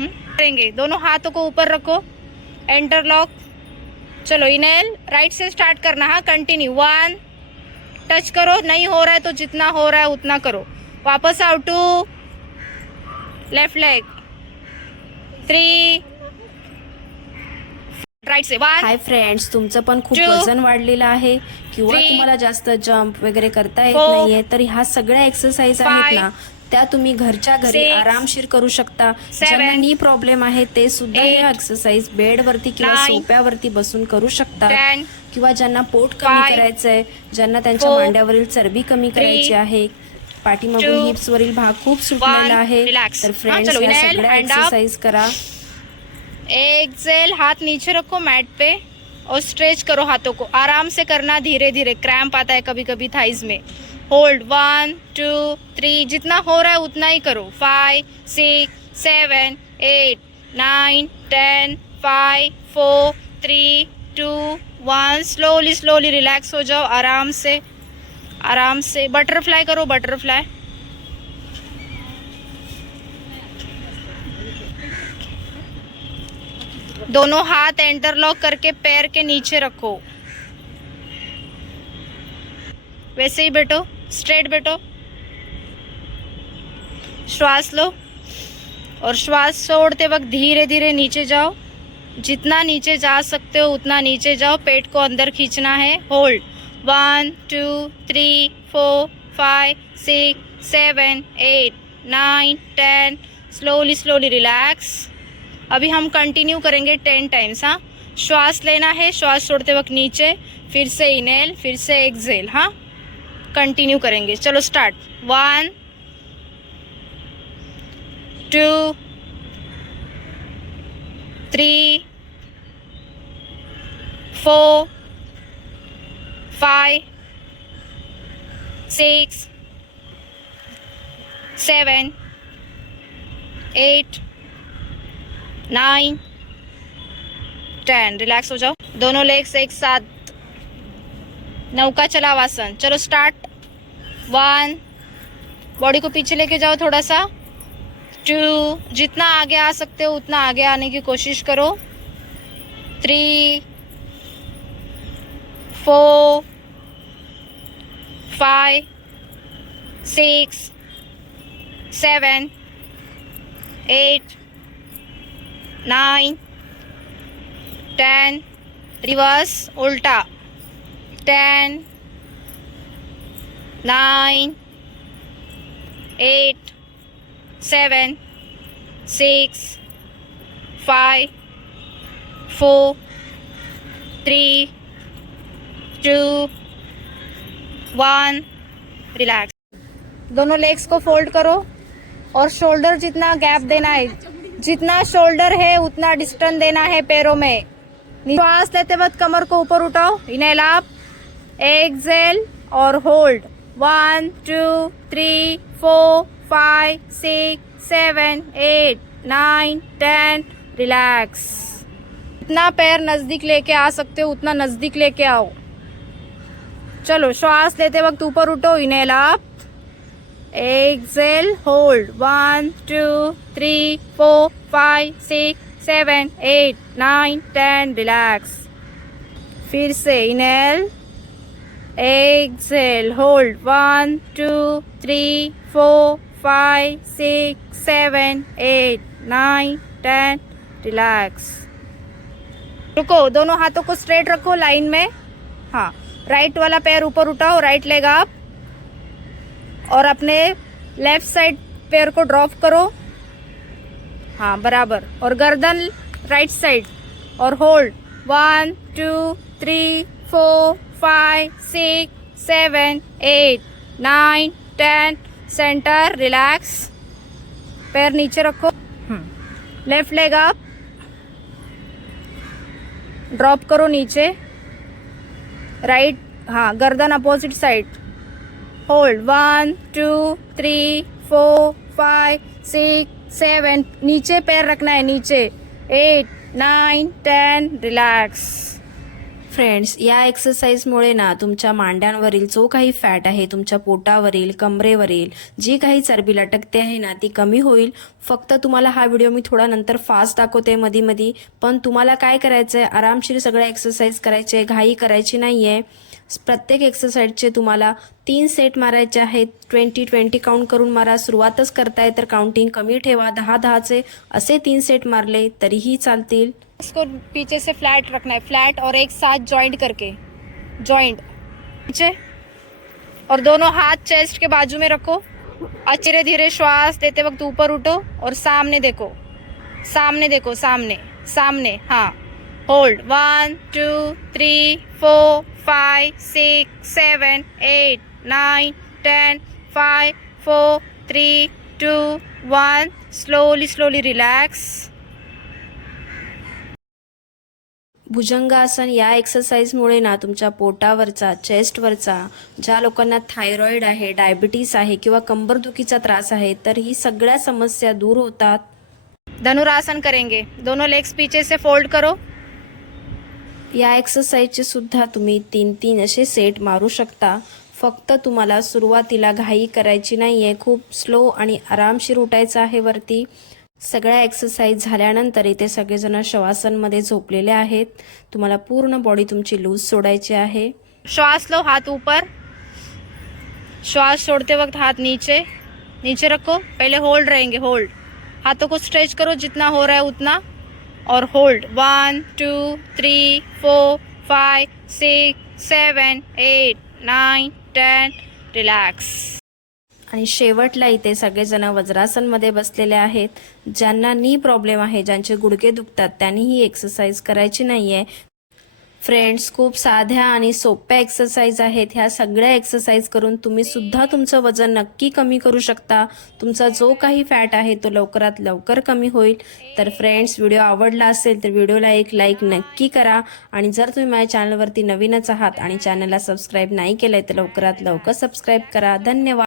करेंगे दोनों हाथों को ऊपर रखो एंटर लॉक चलो इनहेल राइट से स्टार्ट करना हाँ कंटिन्यू वन टच करो नहीं हो रहा है तो जितना हो रहा है उतना करो वापस आओ two left leg three right से वन हाय फ्रेंड्स तुमचं पण खूप. वजन वाढलेलं आहे किंवा. तुम्हाला जास्त जम्प वगैरे करता येत. नाहीये तर ह्या सगळ्या एक्सरसाइज आहेत. ना त्या तुम्ही घरच्या घरी Six. आरामशीर करू शकता Seven. ज्यांना नी प्रॉब्लेम आहे ते सुद्धा हे. एक्सरसाइज बेडवरती किंवा Nine. सोप्यावरती बसून करू शकता किंवा ज्यांना पोट कमी Five. करायचंय ज्यांना त्यांच्या Four. मांड्यावरील चरबी कमी करायची आहे पाठीमागून Two. हिप्स वरील भाग खूप सुटलेला आहे Relax. तर हा, फ्रेंड्स चलो, या inhale, सगळ्या hand up. एक्सरसाइज करा एक्सेल हाथ नीचे रखो मैट पे और स्ट्रेच करो हाथों को। आराम से करना धीरे धीरे क्रैम्प आता है कभी कभी थाइज में। होल्ड वन टू थ्री जितना हो रहा है उतना ही करो। Five six seven eight nine ten five four three two one slowly slowly relax हो जाओ। आराम से आराम से। बटरफ्लाई करो बटरफ्लाई दोनों हाथ इंटरलॉक करके पैर के नीचे रखो। वैसे ही बैठो स्ट्रेट बैठो। श्वास लो और श्वास छोड़ते वक्त धीरे धीरे नीचे जाओ। जितना नीचे जा सकते हो, उतना नीचे जाओ। पेट को अंदर खींचना है। Hold one two three four five six seven eight nine ten slowly slowly relax अभी हम कंटिन्यू करेंगे टेन टाइम्स हाँ? श्वास लेना है, श्वास छोड़ते वक्त नीचे, फिर से इनेल फिर से एक्सेल हाँ? कंटिन्यू करेंगे। चलो start one two three four five six seven eight nine, ten relax हो जाओ। दोनों लेग्स एक साथ। नौका चलावासन चलो स्टार्ट वन बॉडी को पीछे लेके जाओ थोड़ा सा टू जितना आगे आ सकते हो, उतना आगे आने की कोशिश करो। Three four five six seven eight nine, ten, reverse, उल्टा। Ten, nine, eight, seven, six, five, four, three, two, one. Relax. दोनों लेग्स को फोल्ड करो और शोल्डर जितना गैप देना है जितना शोल्डर है, उतना डिस्टेंस देना है पैरों में। श्वास लेते वक्त कमर को ऊपर उठाओ। इनहेल अप एक्सेल और hold one two three four five six seven eight nine ten relax जितना पैर नज़दीक लेके आ सकते हो, उतना नज़दीक लेके आओ। चलो, श्वास लेते वक्त ऊपर उठो। Inhale up exhale hold one two three four five six seven eight nine ten relax फिर से inhale exhale hold one two three four five six seven eight nine ten relax रुको, दोनों हाथों को स्ट्रेट रखो लाइन में. हाँ right वाला पैर ऊपर उठाओ राइट लेग अप और अपने लेफ़्ट साइड पैर को ड्रॉप करो। हाँ बराबर। और गर्दन राइट साइड और hold one two three four five six seven eight nine ten centre relax पैर नीचे रखो। लेफ़्ट लेग अप ड्रॉप करो नीचे। राइट हाँ गर्दन opposite side hold one two three four five six seven नीचे पैर रखना है नीचे. Eight nine ten relax friends या एक्सरसाइजमुळे ना तुमच्या मांड्यांवरील जो काही फॅट आहे तुमच्या पोटावरील कमरेवरील जी काही चरबी लटकते आहे ना ती कमी होईल. फक्त तुम्हाला हा व्हिडिओ मी थोडा नंतर फास्ट दाखवते मधी मधी. पण तुम्हाला काय करायचं आहे आरामशीर सगळ्या एक्सरसाइज करायचे घाई करायची नाही आहे प्रत्येक एक्सरसाइजचे तुम्हाला तीन सेट मारायचे आहेत. ट्वेंटी ट्वेंटी काउंट करून मारा. सुरुवातच करताय तर काउंटिंग कमी ठेवा. दहा दहाचे असे तीन सेट मारले तरीही चालतील. इसको पीछे से फ्लैट रखना है. फ्लैट और एक साथ जॉइंट करके. जॉइंट नीचे और दोनों हाथ चेस्ट के बाजू में रखो. और धीरे धीरे श्वास देते वक्त ऊपर उठो और सामने देखो. सामने देखो सामने. सामने हाँ. Hold one two three four five six seven eight nine ten five four three two one slowly slowly relax Bhujangasana या एक्सरसाइजमुळे ना तुमच्या पोटावरचा चेस्टवरचा ज्या लोकांना थायरॉइड आहे डायबिटीस आहे किंवा कंबरदुखीचा त्रास आहे तर ही सगळ्या समस्या दूर होतात. धनुरासन करेंगे. दोनों लेग्स पीछे से फोल्ड करो. या एक्सरसाइजचे सुद्धा तुम्ही तीन तीन असे सेट मारू शकता. फक्त तुम्हाला सुरुवातीला घाई करायची नाही आहे खूप स्लो आणि आरामशीर उठायचं आहे वरती. सगळ्या एक्सरसाइज झाल्यानंतर इथे सगळेजण शवासनमध्ये झोपलेले आहेत. तुम्हाला पूर्ण बॉडी तुमची लूज सोडायची आहे. श्वास लो हात ऊपर. श्वास छोड़ते वक्त हाथ नीचे. नीचे रखो. पहले होल्ड रहेंगे. होल्ड हाथों को स्ट्रेच करो. जितना हो रहा है उतना. और hold one two three four five six seven eight nine ten relax आणि शेवटला इथे सगळेजण वज्रासनमध्ये बसलेले आहेत. ज्यांना नी प्रॉब्लेम आहे ज्यांचे गुडघे दुखतात त्यांनी ही एक्सरसाइज करायची नाही आहे फ्रेंड्स खूप साध्या आणि सोप्या एक्सरसाइज आहेत. ह्या सगळ्या एक्सरसाइज करून तुम्ही सुद्धा तुमचं वजन नक्की कमी करू शकता. तुमचा जो काही फॅट आहे तो लवकरात लवकर कमी होईल. तर फ्रेंड्स व्हिडिओ आवडला असेल तर व्हिडिओला एक लाईक नक्की करा. आणि जर तुम्ही माझ्या चॅनलवरती नवीनच आहात आणि चॅनलला सबस्क्राईब नाही केलंय तर लवकरात लवकर सबस्क्राईब करा. धन्यवाद.